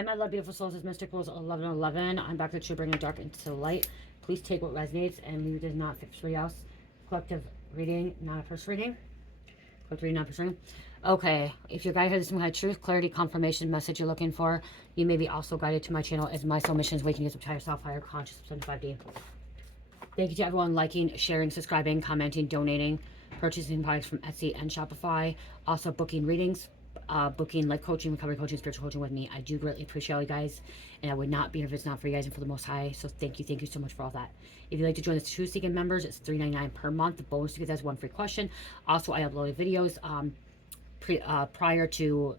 Hi, my love, beautiful souls. It's Mysticals 1111. I'm back to bringing dark into the light. Please take what resonates and leave it does not fit for somebody else. Collective reading, not a first reading. Collective reading, not first reading. Okay, if your guide has some kind of truth, clarity, confirmation message you're looking for, you may be also guided to my channel as my soul mission is waking you up to higher self, higher conscious, 75D. Thank you to everyone liking, sharing, subscribing, commenting, donating, purchasing products from Etsy and Shopify. Also booking readings, booking life coaching, recovery coaching, spiritual coaching with me. I do greatly appreciate you guys, and I would not be here if it's not for you guys and for the Most High. So thank you so much for all that. If you'd like to join the Truth Seeking members, it's $3.99 per month. The bonus ticket has one free question. Also, I uploaded videos prior to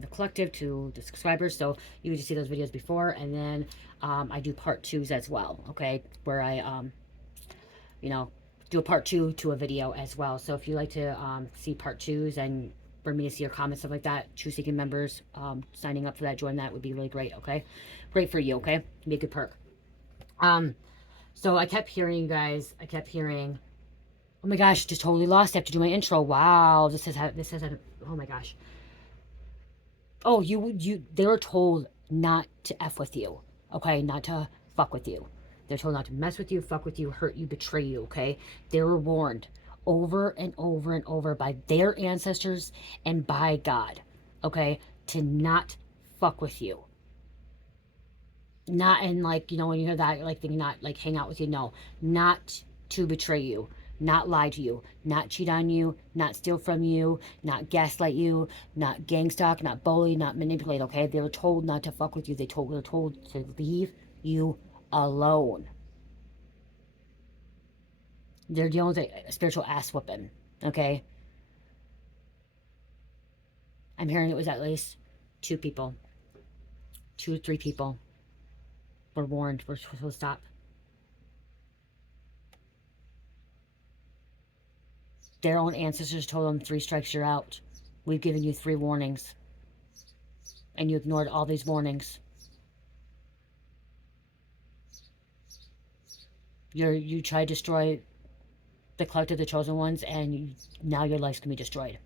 the collective, to the subscribers, so you would just see those videos before, and then I do part 2s as well, okay, where I you know, do a part 2 to a video as well. So if you like to see part 2s and for me to see your comments, stuff like that, Truth Seeking members, signing up for that, join that would be really great, okay? Great for you, okay? Be a good perk. So I kept hearing, you guys, oh my gosh, just totally lost. I have to do my intro. Wow, this says, oh my gosh. Oh, they were told not to F with you, okay? Not to fuck with you. They're told not to mess with you, fuck with you, hurt you, betray you, okay? They were warned over and over and over by their ancestors and by God, okay? To not fuck with you. Not, and like, you know, when you hear that, like, thinking not, like, hang out with you, no. Not to betray you, not lie to you, not cheat on you, not steal from you, not gaslight you, not gang stalk, not bully, not manipulate, okay? They were told not to fuck with you. They were told to leave you alone. They're dealing with a spiritual ass whooping, okay? I'm hearing it was at least 2 people, 2 or 3 people were warned. We're supposed to stop. Their own ancestors told them 3 strikes, you're out. We've given you 3 warnings, and you ignored all these warnings. You tried to destroy the collective, the chosen ones, and now your life's gonna be destroyed.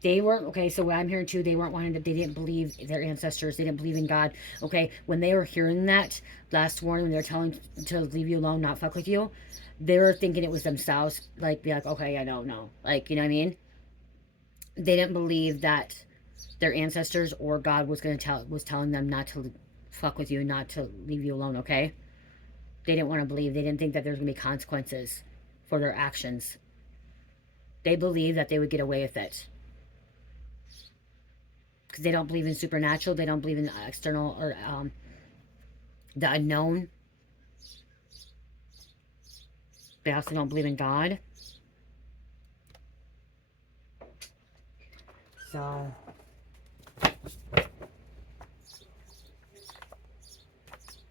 They weren't, okay, so what I'm hearing too, they weren't wanting to, they didn't believe their ancestors, they didn't believe in God, okay? When they were hearing that last warning, when they were telling to leave you alone, not fuck with you, they were thinking it was themselves, like, be like, okay, I don't know, like, you know what I mean? They didn't believe that their ancestors or God was telling them not to fuck with you, not to leave you alone, okay? They didn't want to believe, they didn't think that there's going to be consequences for their actions. They believed that they would get away with it. Because they don't believe in supernatural, they don't believe in external or the unknown. They also don't believe in God. So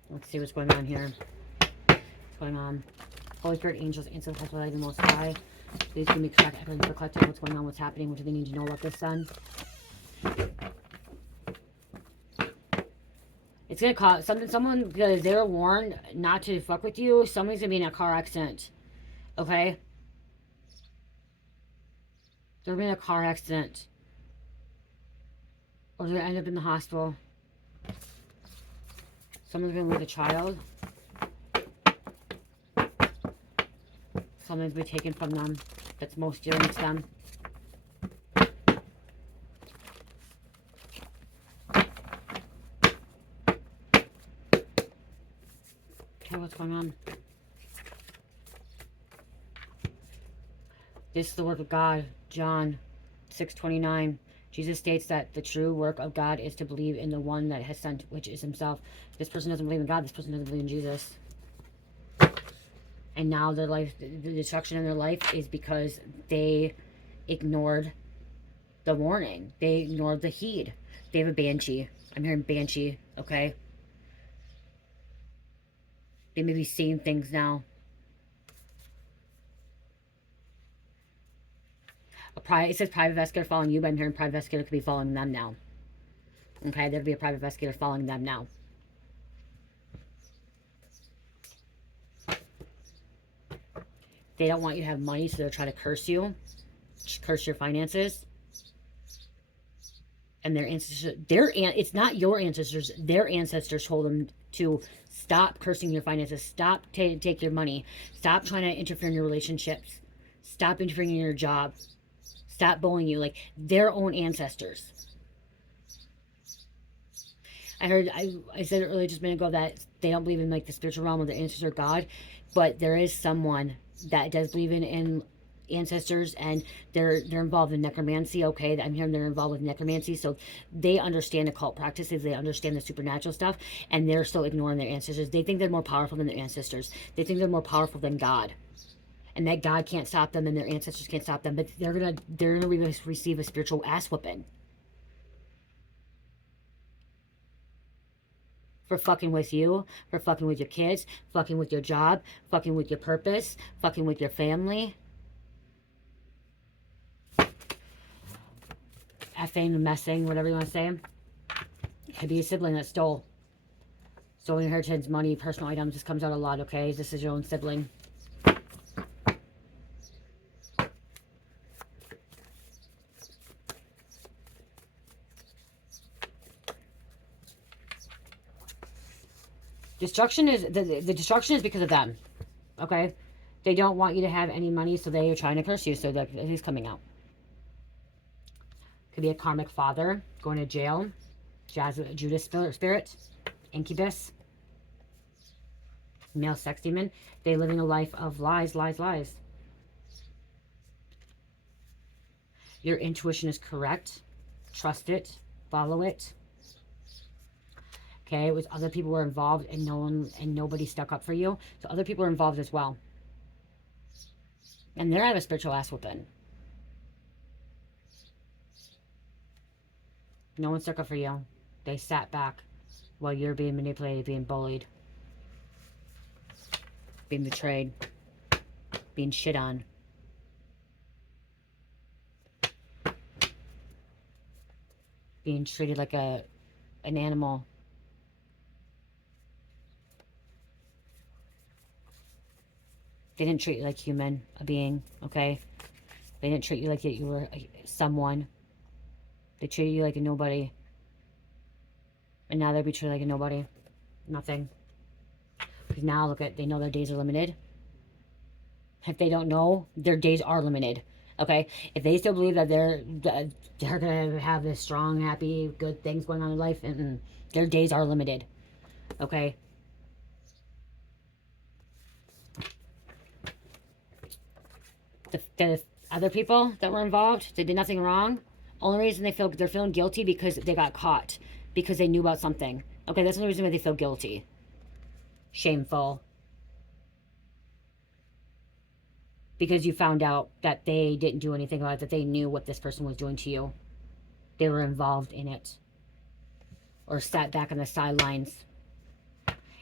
let's see what's going on here. What's going on? Holy Spirit, angels, ancestors, the Most High. Please give me correct evidence for collective. What's going on? What's happening? What do they need to know about this son? It's gonna cause someone, because they were warned not to fuck with you. Somebody's gonna be in a car accident. Okay? They're gonna be in a car accident. Or they're gonna end up in the hospital. Someone's gonna lose a child. Something's gonna be taken from them that's most dear to them. Okay, what's going on? This is the work of God. John 6:29. Jesus states that the true work of God is to believe in the one that has sent, which is himself. This person doesn't believe in God. This person doesn't believe in Jesus. And now their life, the destruction in their life is because they ignored the warning. They ignored the heed. They have a banshee. I'm hearing banshee, okay? They may be seeing things now. It says private investigator following you, but I'm hearing private investigator could be following them now. Okay, there'd be a private investigator following them now. They don't want you to have money, so they're trying to curse you. Curse your finances. And their ancestors, it's not your ancestors, their ancestors told them to stop cursing your finances, stop take your money, stop trying to interfere in your relationships, stop interfering in your job, stop bullying you, like their own ancestors. I said earlier just a minute ago that they don't believe in like the spiritual realm or the ancestor God, but there is someone that does believe in ancestors, and they're involved in necromancy. Okay, I'm hearing they're involved with necromancy, so they understand occult practices, they understand the supernatural stuff, and they're still ignoring their ancestors. They think they're more powerful than their ancestors. They think they're more powerful than God, and that God can't stop them and their ancestors can't stop them, but they're gonna receive a spiritual ass whooping for fucking with you, for fucking with your kids, fucking with your job, fucking with your purpose, fucking with your family. Effing, messing, whatever you want to say. It could be a sibling that stole inheritance, money, personal items. This comes out a lot, okay? This is your own sibling. Destruction is, the destruction is because of them, okay? They don't want you to have any money, so they are trying to curse you, so that it is coming out. Could be a karmic father going to jail. Judas spirit. Incubus. Male sex demon. They living a life of lies, lies, lies. Your intuition is correct. Trust it. Follow it. Okay, it was other people were involved and nobody stuck up for you. So other people are involved as well. And they're having a spiritual ass whooping. No one stuck up for you. They sat back while you're being manipulated, being bullied, being betrayed, being shit on. Being treated like an animal. They didn't treat you like human, a being, okay? They didn't treat you like you were someone. They treated you like a nobody. And now they'll be treated like a nobody. Nothing. Because now, look at, they know their days are limited. If they don't know, their days are limited. Okay? If they still believe that they're going to have this strong, happy, good things going on in life, and their days are limited. Okay? The other people that were involved, they did nothing wrong. Only reason they're feeling guilty because they got caught, because they knew about something. Okay, that's the only reason why they feel guilty. Shameful. Because you found out that they didn't do anything about it, that they knew what this person was doing to you. They were involved in it. Or sat back on the sidelines.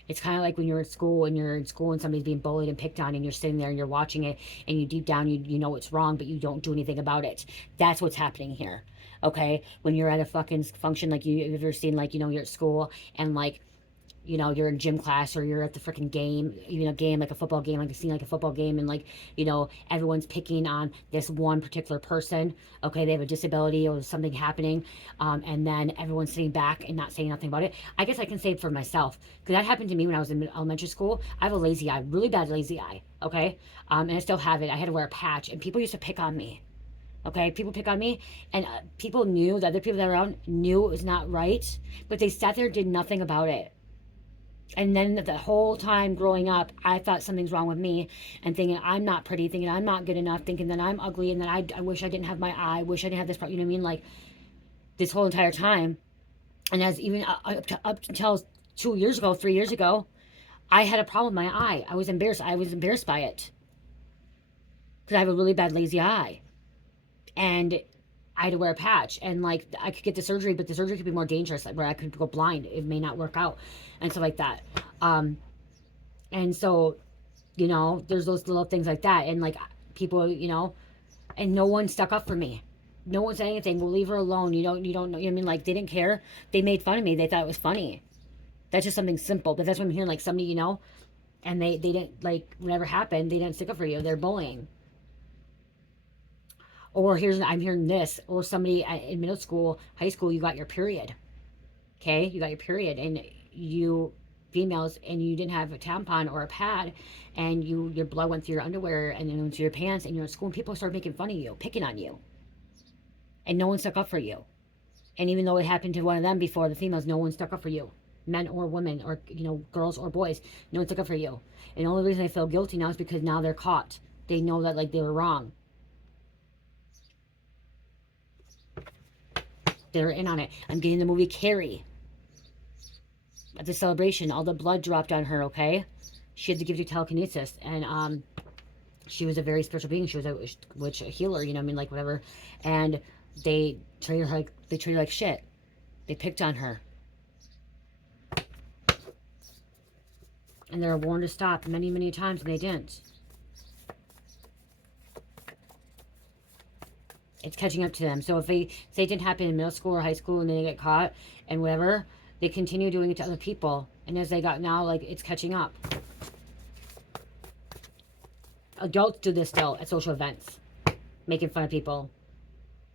It's kind of like when you're in school and somebody's being bullied and picked on, and you're sitting there and you're watching it, and you deep down, you know it's wrong, but you don't do anything about it. That's what's happening here. Okay? When you're at a fucking function, like you've ever seen, like, you're at school and like, you're in gym class, or you're at the freaking game, even a game, like a football game, like a scene, like a football game, and like, everyone's picking on this one particular person. Okay, they have a disability or something happening, and then everyone's sitting back and not saying nothing about it. I guess I can say it for myself, because that happened to me when I was in elementary school. I have a lazy eye, really bad lazy eye, okay? And I still have it. I had to wear a patch, and people used to pick on me. Okay, people pick on me, and people knew, the other people that were around knew it was not right, but they sat there and did nothing about it. And then the whole time growing up, I thought something's wrong with me, and thinking I'm not pretty, thinking I'm not good enough, thinking that I'm ugly, and that I wish I didn't have my eye, wish I didn't have this, you know what I mean? Like, this whole entire time. And as even up until 2 years ago, 3 years ago, I had a problem with my eye. I was embarrassed by it. Because I have a really bad lazy eye. And I had to wear a patch, and like, I could get the surgery, but the surgery could be more dangerous, like where I could go blind. It may not work out and stuff like that. And so, there's those little things like that. And like, people, and no one stuck up for me. No one said anything. We'll leave her alone. You don't know. You know what I mean? Like, they didn't care. They made fun of me. They thought it was funny. That's just something simple. But that's what I'm hearing. Like, somebody, And they didn't, like, whatever happened, they didn't stick up for you. They're bullying. Or I'm hearing this, or somebody in middle school, high school, you got your period. Okay, you got your period, and you females, and you didn't have a tampon or a pad, and your blood went through your underwear and then into your pants, and you're in school, and people started making fun of you, picking on you, and no one stuck up for you. And even though it happened to one of them before, the females, no one stuck up for you, men or women, or girls or boys, no one stuck up for you. And the only reason they feel guilty now is because now they're caught. They know that, like, they were wrong. They're in on it. I'm getting the movie Carrie. At the celebration, all the blood dropped on her, okay? She had the gift of telekinesis, and she was a very spiritual being. She was a healer, you know what I mean, like, whatever. And they treated her like shit. They picked on her. And they were warned to stop many, many times, and they didn't. It's catching up to them. So if they say it didn't happen in middle school or high school and then they get caught and whatever, they continue doing it to other people. And as they got now, like, it's catching up. Adults do this still at social events. Making fun of people.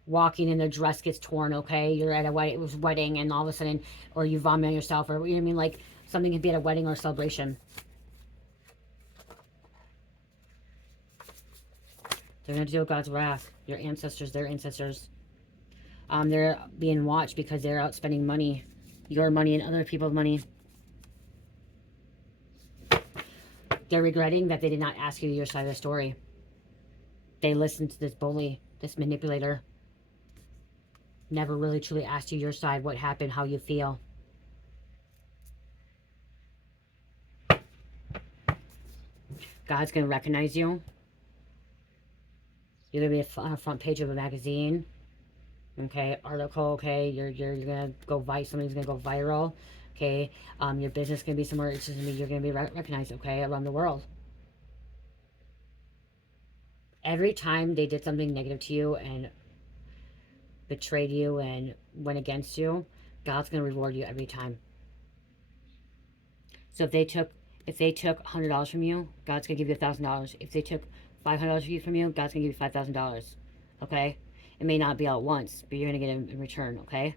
Walking and their dress gets torn, okay? You're at a wedding and all of a sudden, or you vomit on yourself, or, you know what I mean? Like, something can be at a wedding or a celebration. They're going to deal with God's wrath. Your ancestors, their ancestors. They're being watched because they're out spending money. Your money and other people's money. They're regretting that they did not ask you your side of the story. They listened to this bully, this manipulator. Never really truly asked you your side, what happened, how you feel. God's going to recognize you. You're going to be on a front page of a magazine. Okay, article, okay, you're going to go viral, somebody's going to go viral. Okay, your business is going to be somewhere, it's just going to be, you're going to be recognized, okay, around the world. Every time they did something negative to you and betrayed you and went against you, God's going to reward you every time. So if they took $100 from you, God's going to give you $1,000. If they took $500 from you, God's going to give you $5,000. Okay? It may not be all at once, but you're going to get it in return, okay?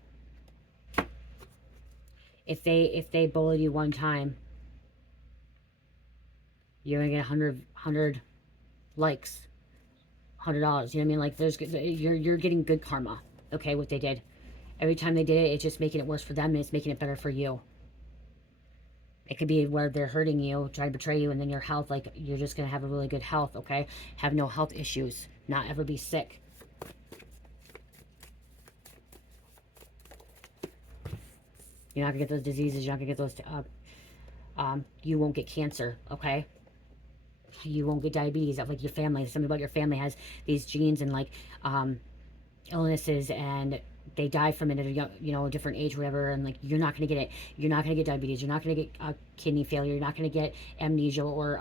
If they bullied you one time, you're going to get 100 likes. $100, you know what I mean? Like, you're getting good karma, okay, what they did. Every time they did it, it's just making it worse for them, and it's making it better for you. It could be where they're hurting you, try to betray you, and then your health, like, you're just going to have a really good health, okay? Have no health issues. Not ever be sick. You're not going to get those diseases. You're not going to get those, you won't get cancer, okay? You won't get diabetes. Like, your family, something about your family has these genes and, like, illnesses, and they die from it at a a different age, whatever, and, like, you're not going to get it. You're not going to get diabetes. You're not going to get kidney failure. You're not going to get amnesia or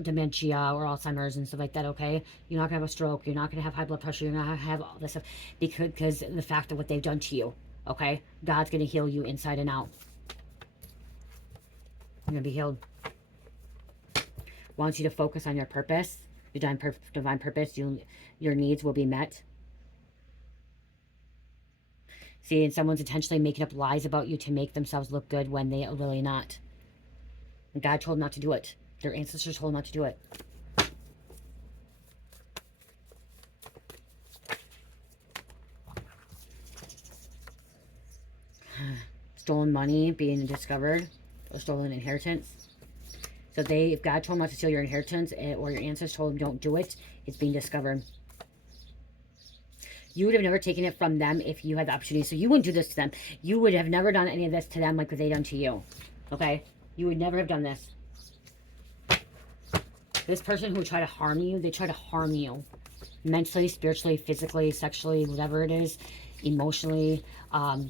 dementia or Alzheimer's and stuff like that, okay? You're not going to have a stroke. You're not going to have high blood pressure. You're not going to have all this stuff because the fact of what they've done to you, okay? God's going to heal you inside and out. You're going to be healed. Wants you to focus on your purpose, your divine purpose. Your needs will be met. See, and someone's intentionally making up lies about you to make themselves look good when they are really not. And God told them not to do it. Their ancestors told them not to do it. Stolen money being discovered, or stolen inheritance. So if God told them not to steal your inheritance, or your ancestors told them don't do it, it's being discovered. You would have never taken it from them if you had the opportunity. So you wouldn't do this to them. You would have never done any of this to them like what they done to you. Okay? You would never have done this. This person who tried to harm you, they try to harm you. Mentally, spiritually, physically, sexually, whatever it is, emotionally, are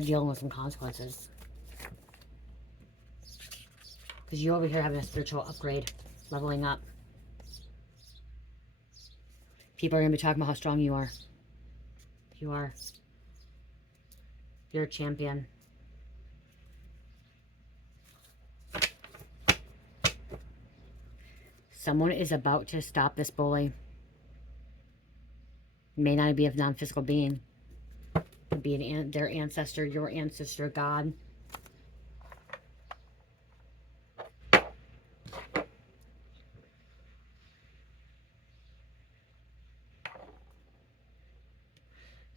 dealing with some consequences. Because you're over here having a spiritual upgrade, leveling up. People are going to be talking about how strong you are. You are. You're a champion. Someone is about to stop this bully. May not be a non-physical being. Could be their ancestor, your ancestor, God.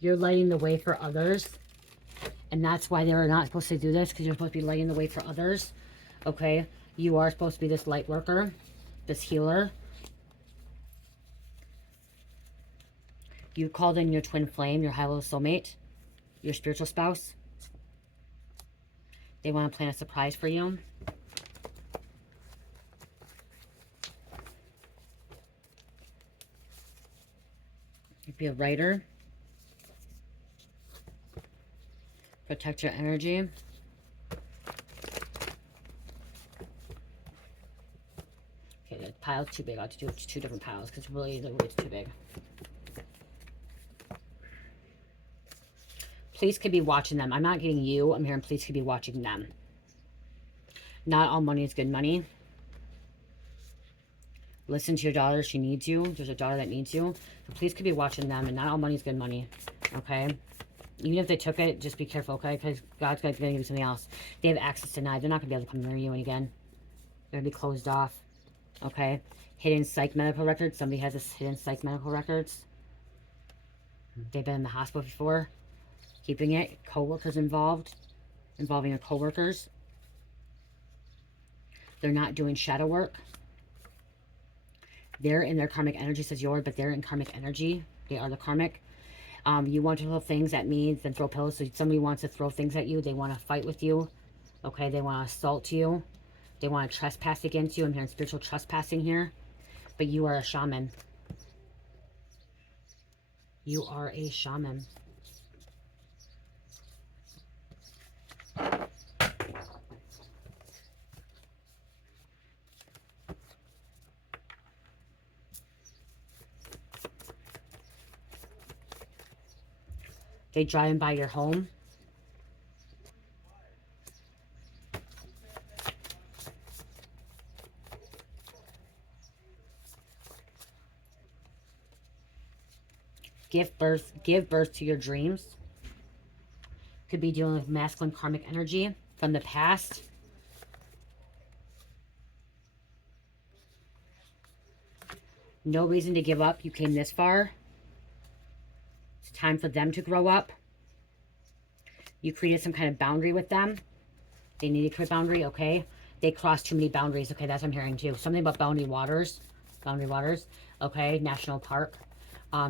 You're lighting the way for others. And that's why they're not supposed to do this, because you're supposed to be lighting the way for others. Okay? You are supposed to be this light worker, this healer. You called in your twin flame, your high-level soulmate, your spiritual spouse. They want to plan a surprise for you. You'd be a writer. Protect your energy. Okay, the pile's too big. I have to do two different piles because really the weight's too big. Police could be watching them. I'm not getting you. I'm hearing police could be watching them. Not all money is good money. Listen to your daughter. She needs you. There's a daughter that needs you. The police could be watching them, and not all money is good money. Okay? Even if they took it, just be careful, okay? Because God's going to give you something else. They have access denied. They're not going to be able to come near you again. They're going to be closed off. Okay? Hidden psych medical records. Somebody has this hidden psych medical records. They've been in the hospital before. Keeping it. Co-workers involved. Involving your co-workers. They're not doing shadow work. They're in their karmic energy, says yours, but they're in karmic energy. They are the karmic. You want to throw things at me, then throw pillows. So somebody wants to throw things at you. They want to fight with you. Okay, they want to assault you. They want to trespass against you. I'm hearing spiritual trespassing here. But you are a shaman. You are a shaman. They driving by your home. Give birth to your dreams. Could be dealing with masculine karmic energy from the past. No reason to give up. You came this far. It's time for them to grow up. You created some kind of boundary with them. They need to create a boundary, okay? They crossed too many boundaries. Okay, that's what I'm hearing too. Something about boundary waters. Boundary waters. Okay, national park.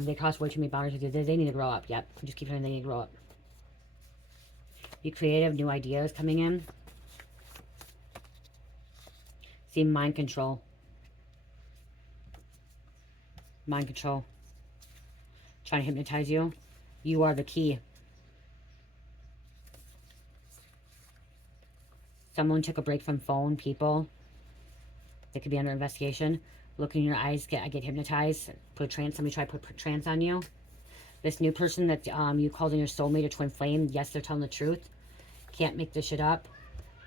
They crossed way too many boundaries. They need to grow up. Yep, I just keep hearing they need to grow up. Be creative. New ideas coming in. See, mind control. Mind control. Trying to hypnotize you. You are the key. Someone took a break from phone, people. They could be under investigation. Look in your eyes, I get hypnotized. Put a trance, somebody try to put a trance on you. This new person that you called in your soulmate or twin flame, yes, they're telling the truth. Can't make this shit up.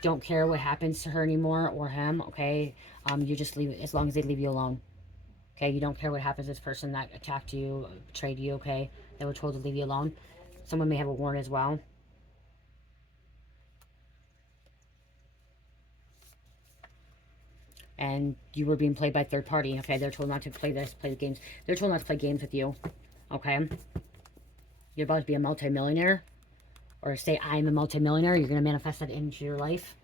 Don't care what happens to her anymore or him, okay? You just leave it as long as they leave you alone. Okay, you don't care what happens to this person that attacked you, betrayed you, okay? They were told to leave you alone. Someone may have a warrant as well. And you were being played by third party, okay? They're told not to play the games. They're told not to play games with you, okay? You're about to be a multimillionaire. Or say, I'm a multimillionaire. You're going to manifest that into your life.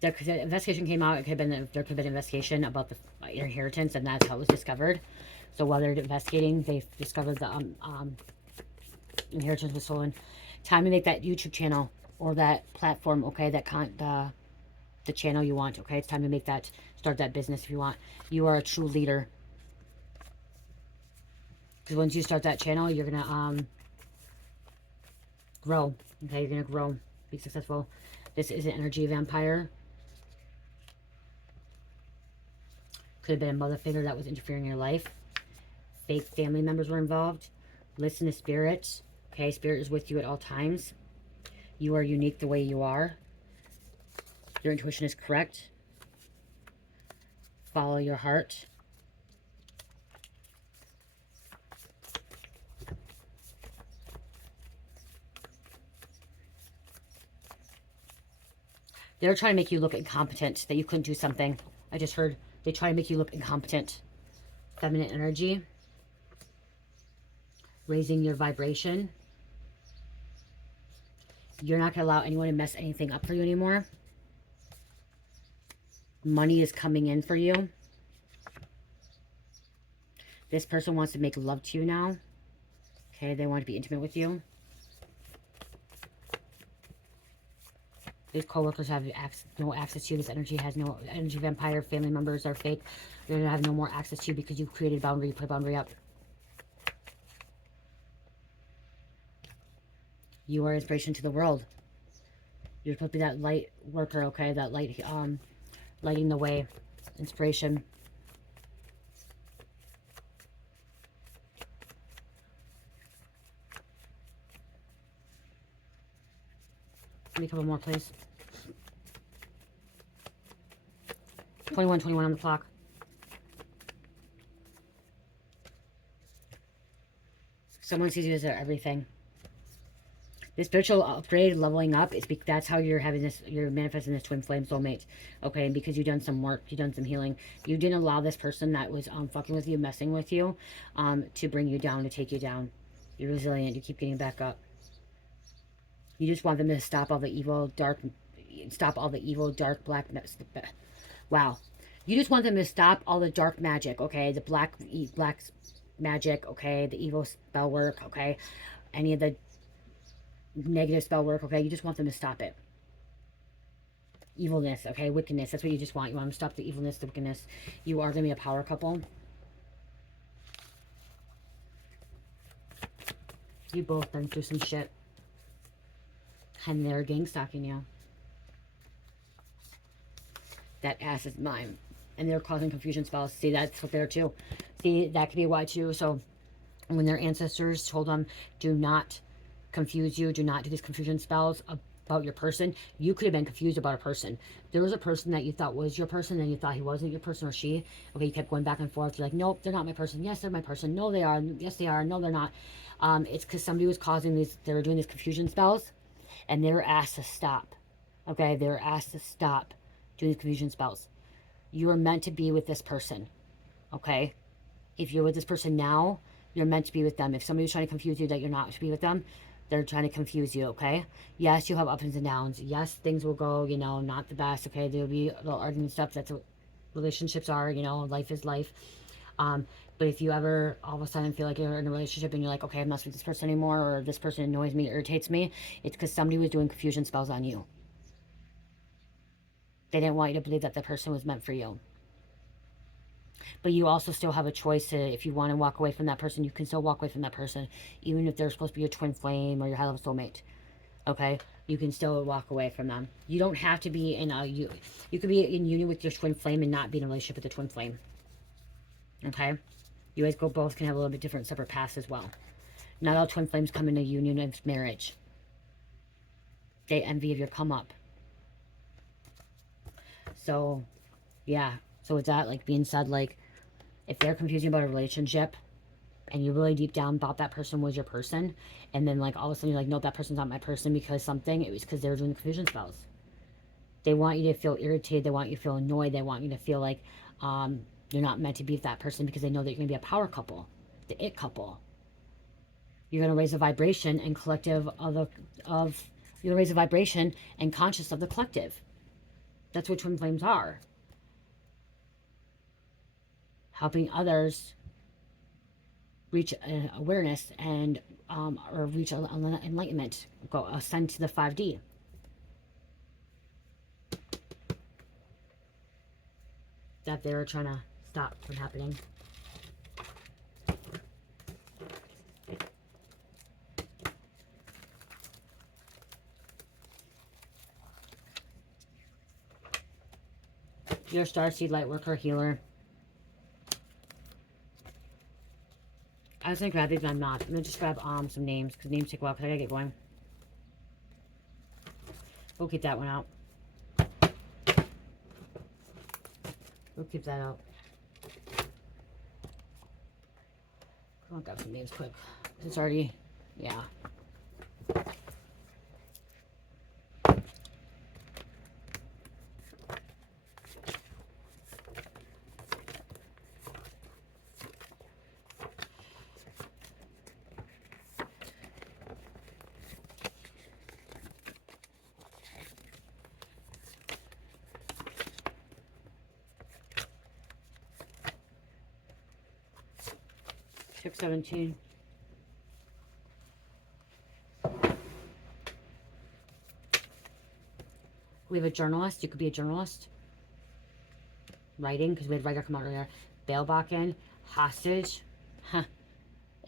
The investigation came out. There could have been an investigation about the inheritance, and that's how it was discovered. So while they're investigating, they discovered the inheritance was stolen. Time to make that YouTube channel or that platform, okay? The channel you want, okay? It's time to make that, start that business if you want. You are a true leader. Because once you start that channel, you're gonna grow, okay? You're gonna grow, be successful. This is an energy vampire. Could have been a mother figure that was interfering in your life. Fake family members were involved. Listen to spirits. Okay, Spirit is with you at all times. You are unique the way you are. Your intuition is correct. Follow your heart. They're trying to make you look incompetent, that you couldn't do something. I just heard they try to make you look incompetent. Feminine energy. Raising your vibration. You're not going to allow anyone to mess anything up for you anymore. Money is coming in for you. This person wants to make love to you now. Okay, they want to be intimate with you. These coworkers have no access to you. This energy has no energy vampire. Family members are fake. They're going to have no more access to you because you've created a boundary. You put a boundary up. You are inspiration to the world. You're supposed to be that light worker, okay? That light, lighting the way. Inspiration. Give me a couple more, please. 21 on the clock. Someone sees you as their everything. The spiritual upgrade, leveling up, is that's how you're having this, you're manifesting this twin flame soulmate. Okay, because you've done some work, you've done some healing. You didn't allow this person that was fucking with you, messing with you, to bring you down, to take you down. You're resilient, you keep getting back up. You just want them to stop all the evil, dark, black, wow. You just want them to stop all the dark magic, okay? The black magic, okay? The evil spell work, okay? Any of the negative spell work, okay? You just want them to stop it. Evilness, okay? Wickedness, that's what you just want. You want them to stop the evilness, the wickedness. You are going to be a power couple. You both been through some shit. And they're gang stalking you. That ass is mine. And they're causing confusion spells. See, that's what they're too. See, that could be why too. So when their ancestors told them, do not confuse you, do not do these confusion spells about your person, you could have been confused about a person. There was a person that you thought was your person, and you thought he wasn't your person or she. Okay, you kept going back and forth. You're like, nope, they're not my person. Yes, they're my person. No, they are. Yes, they are. No, they're not. It's because somebody was causing these, they were doing these confusion spells, and they were asked to stop. Okay, they were asked to stop doing these confusion spells. You are meant to be with this person. Okay? If you're with this person now, you're meant to be with them. If somebody's trying to confuse you that you're not to be with them, they're trying to confuse you, okay? Yes, you'll have ups and downs. Yes, things will go, you know, not the best, okay? There'll be a little argument and stuff. That's what relationships are, you know, life is life. But if you ever all of a sudden feel like you're in a relationship and you're like, okay, I'm not with this person anymore, or this person annoys me, irritates me, it's because somebody was doing confusion spells on you. They didn't want you to believe that the person was meant for you. But you also still have a choice to, if you want to walk away from that person, you can still walk away from that person, even if they're supposed to be your twin flame or your high-level soulmate. Okay? You can still walk away from them. You don't have to be in a, you could be in union with your twin flame and not be in a relationship with the twin flame. Okay? You guys both can have a little bit different separate paths as well. Not all twin flames come in a union of marriage. They envy of your come up. So, yeah. So with that, like, being said, like, if they're confusing about a relationship and you really deep down thought that person was your person, and then, like, all of a sudden you're like, no, that person's not my person because something, it was because they were doing the confusion spells. They want you to feel irritated. They want you to feel annoyed. They want you to feel like you're not meant to be with that person because they know that you're going to be a power couple, the it couple. You're going to raise a vibration and collective you're going to raise a vibration and conscious of the collective. That's what twin flames are. Helping others reach awareness and or reach enlightenment, go ascend to the 5D. That they were trying to stop from happening. Your Starseed Lightworker Healer. was gonna grab these, but I'm not. I'm gonna just grab some names, because names take a while, because I gotta get going. We'll keep that one out. We'll keep that out. I'll grab some names quick. It's already, yeah. Check 17. We have a journalist. You could be a journalist. Writing, because we had writer come out earlier. Bailbacken. Hostage. Huh.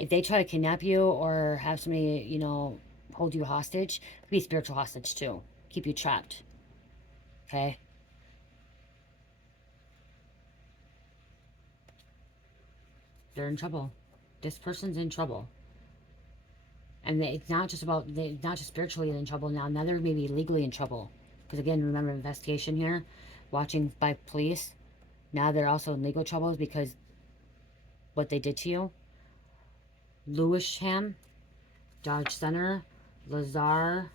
If they try to kidnap you or have somebody, you know, hold you hostage, it could be spiritual hostage too. Keep you trapped. Okay? They're in trouble. This person's in trouble. And it's not just about, not just spiritually in trouble now. Now they're maybe legally in trouble. Because again, remember, investigation here. Watching by police. Now they're also in legal troubles because what they did to you. Lewisham, Dodge Center, Lazar,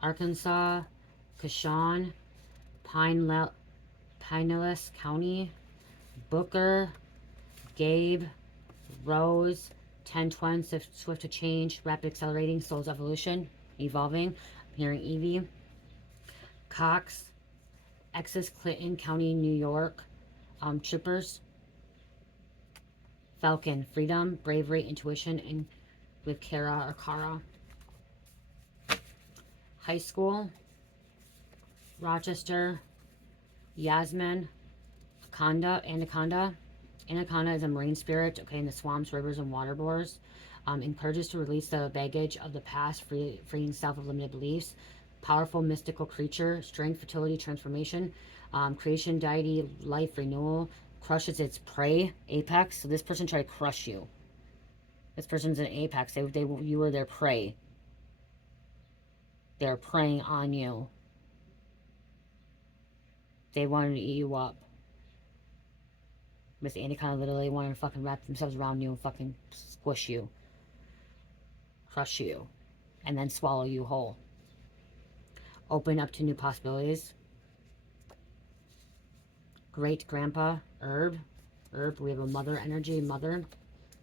Arkansas, Kashawn, Pinellas County, Booker, Gabe, Rose, 10-20, swift to change, rapid accelerating, soul's evolution, evolving. I'm hearing Evie. Cox, Essex, Clinton County, New York, Troopers. Falcon, freedom, bravery, intuition, and with Kara or Kara. High school, Rochester, Yasmin, Anaconda. Anaconda is a marine spirit, okay, in the swamps, rivers, and water bores. Encourages to release the baggage of the past, freeing self of limited beliefs. Powerful mystical creature, strength, fertility, transformation, creation, deity, life, renewal. Crushes its prey, apex. So this person tried to crush you. This person's an apex. You were their prey. They're preying on you. They wanted to eat you up. Miss Anaconda literally wanted to fucking wrap themselves around you and fucking squish you. Crush you. And then swallow you whole. Open up to new possibilities. Great grandpa, Herb, we have a mother energy, mother.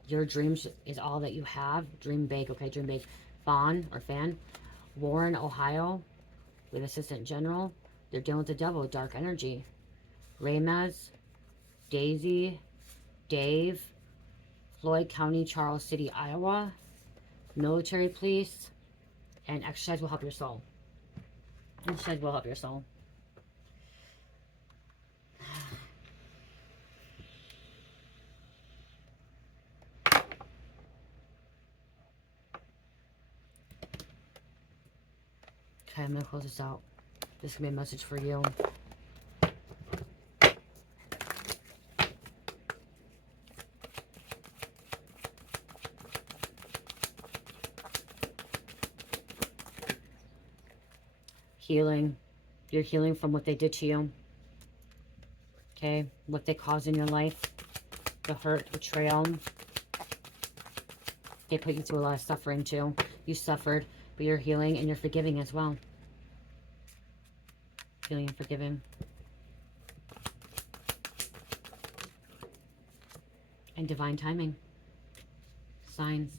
Your dreams is all that you have. Dream big, okay, dream big. Fawn or Fan. Warren, Ohio, we have assistant general. They're dealing with the devil, dark energy. Ramaz, Daisy, Dave, Floyd County, Charles City, Iowa. Military police. And exercise will help your soul. Exercise will help your soul. Okay, I'm going to close this out. This is going to be a message for you. Healing. You're healing from what they did to you. Okay? What they caused in your life. The hurt, betrayal. They put you through a lot of suffering too. You suffered. But you're healing and you're forgiving as well. Healing and forgiving. And divine timing. Signs.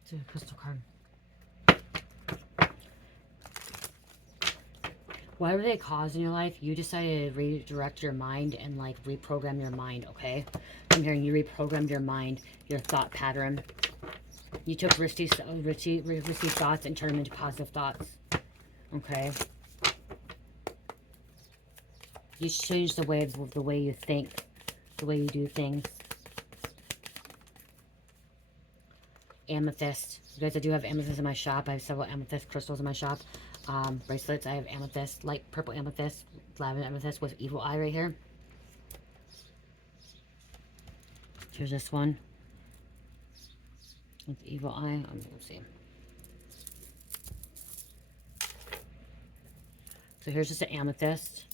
It's a crystal card. Whatever they caused in your life, you decided to redirect your mind and like reprogram your mind, okay? I'm hearing you reprogrammed your mind, your thought pattern. You took risky thoughts and turned them into positive thoughts, okay? You changed the way you think, the way you do things. Amethyst. You guys, I do have amethyst in my shop. I have several amethyst crystals in my shop. bracelets. I have amethyst, light purple amethyst, lavender amethyst with evil eye right here. Here's this one with evil eye. I'm gonna see. So here's just an amethyst.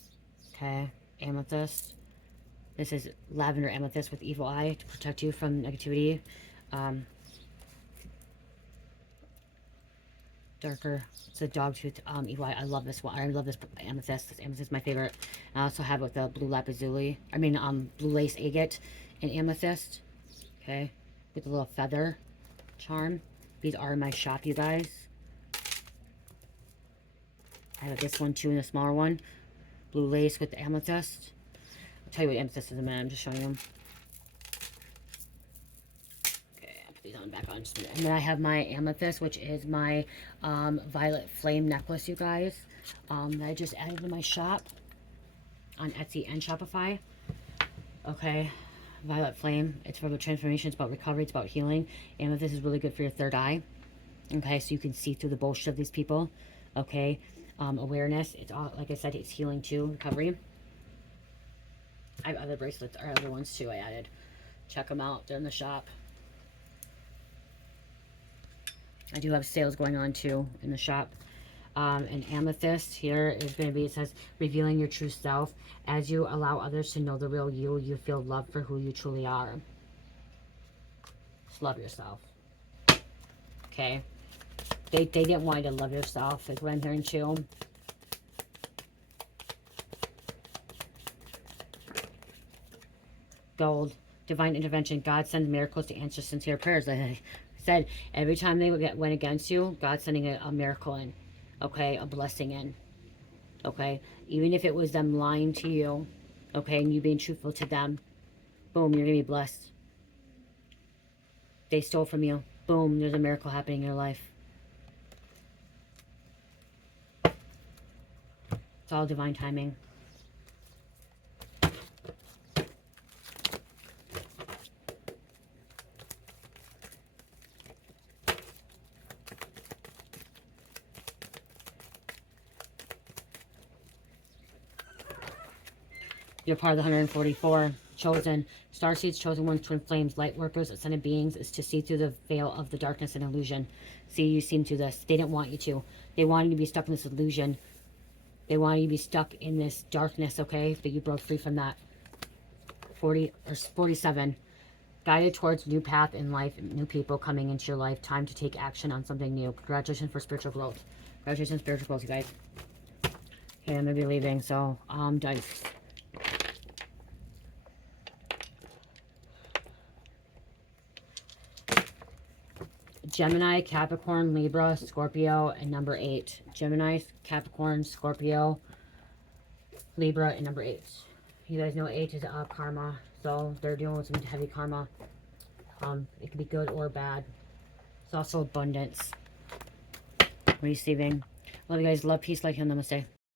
Okay, amethyst. This is lavender amethyst with evil eye to protect you from negativity. Darker. It's a dog tooth evil eye. I love this one. I love this amethyst. This amethyst is my favorite. I also have it with the blue lapizuli. I mean, blue lace agate and amethyst. Okay, with a little feather charm. These are in my shop, you guys. I have this one too, in the smaller one. Blue lace with the amethyst. I'll tell you what amethyst is in a minute. I'm just showing them. Okay, I'll put these on back on. And then I have my amethyst, which is my violet flame necklace, you guys. That I just added to my shop on Etsy and Shopify. Okay, violet flame. It's for the transformation. It's about recovery. It's about healing. Amethyst is really good for your third eye. Okay, so you can see through the bullshit of these people. Okay. Awareness. It's all, like I said, it's healing too, recovery. I have other bracelets or other ones too I added. Check them out. They're in the shop. I do have sales going on too in the shop. And amethyst here is going to be, it says, revealing your true self. As you allow others to know the real you, you feel love for who you truly are. Just love yourself. Okay. They didn't want you to love yourself, like what I'm hearing too. Gold, divine intervention. God sends miracles to answer sincere prayers. Like I said, every time they went against you, God's sending a miracle in. Okay, a blessing in. Okay, even if it was them lying to you, okay, and you being truthful to them, boom, you're gonna be blessed. They stole from you, boom, there's a miracle happening in your life. It's all divine timing. You're part of the 144. Chosen. Starseeds, chosen ones, twin flames, light workers, ascended beings, is to see through the veil of the darkness and illusion. See, you seen through this. They didn't want you to. They wanted you to be stuck in this illusion. They want you to be stuck in this darkness, okay? But you broke free from that. 40 or 47. Guided towards new path in life, new people coming into your life. Time to take action on something new. Congratulations for spiritual growth. Congratulations, spiritual growth, you guys. Okay, I'm going to be leaving, so, dice. Gemini, Capricorn, Libra, Scorpio, and number 8. Gemini, Capricorn, Scorpio, Libra, and number 8. You guys know 8 is karma, so they're dealing with some heavy karma. It can be good or bad. It's also abundance. Receiving. Love you guys. Love, peace, like, and namaste.